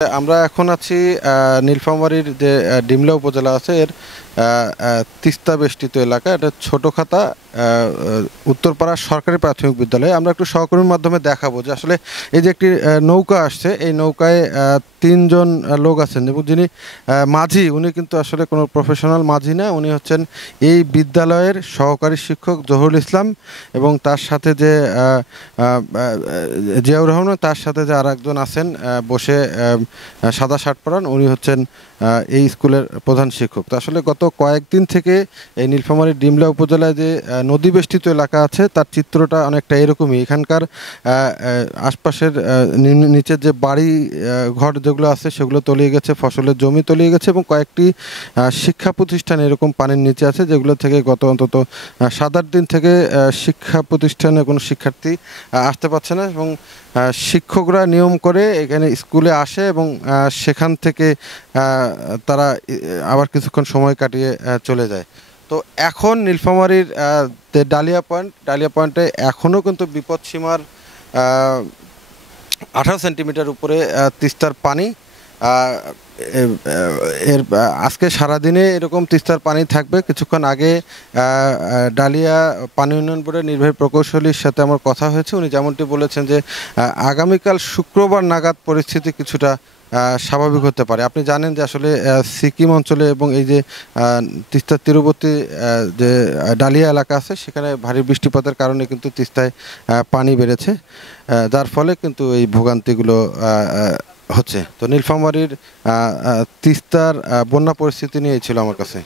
আমরা এখন আছি নীলফামারীর যে ডিমলা উপজেলা আছে এর তিস্তা বেষ্টিত এলাকা। এটা ছোটখাতা উত্তরপাড়া সরকারি প্রাথমিক বিদ্যালয়ে। আমরা একটু সহকর্মীর মাধ্যমে দেখাবো যে আসলে এই যে একটি নৌকা আসছে, এই নৌকায় তিনজন লোক আছেন এবং যিনি মাঝি, উনি কিন্তু আসলে কোনো প্রফেশনাল মাঝি না, উনি হচ্ছেন এই বিদ্যালয়ের সহকারী শিক্ষক জহুরুল ইসলাম এবং তার সাথে যে জিয়াউর রহমান, তার সাথে যে আর একজন আছেন বসে সাদা শার্ট পরান, উনি হচ্ছেন এই স্কুলের প্রধান শিক্ষক। তো আসলে গত কয়েকদিন থেকে এই নীলফামারীর ডিমলা উপজেলায় যে নদী বেষ্টিত এলাকা আছে তার চিত্রটা অনেকটা এরকমই। এখানকার আশপাশের নিচের যে বাড়ি ঘর যেগুলো আছে সেগুলো তলিয়ে গেছে, ফসলের জমি তলিয়ে গেছে এবং কয়েকটি শিক্ষা প্রতিষ্ঠান এরকম পানির নিচে আছে যেগুলো থেকে গত অন্তত 7-8 দিন থেকে শিক্ষা প্রতিষ্ঠানে কোনো শিক্ষার্থী আসতে পারছে না এবং শিক্ষকরা নিয়ম করে এখানে স্কুলে আসে এবং সেখান থেকে তারা আবার কিছুক্ষণ সময় কাটিয়ে চলে যায়। তো এখন নীলফামারীর ডালিয়া পয়েন্টে এখনও কিন্তু বিপদসীমার 18 সেন্টিমিটার উপরে তিস্তার পানি। এর আজকে সারাদিনে এরকম তিস্তার পানি থাকবে। কিছুক্ষণ আগে ডালিয়া পানি উন্নয়ন বোর্ডের নির্বাহী প্রকৌশলীর সাথে আমার কথা হয়েছে, উনি যেমনটি বলেছেন যে আগামীকাল শুক্রবার নাগাদ পরিস্থিতি কিছুটা স্বাভাবিক হতে পারে। আপনি জানেন যে আসলে সিকিম অঞ্চলে এবং এই যে তিস্তার তীরবর্তী যে ডালিয়া এলাকা আছে সেখানে ভারী বৃষ্টিপাতের কারণে কিন্তু তিস্তায় পানি বেড়েছে, যার ফলে কিন্তু এই ভোগান্তিগুলো হচ্ছে। তো নীলফামারীর তিস্তার বন্যা পরিস্থিতি নিয়েই ছিল আমার কাছে।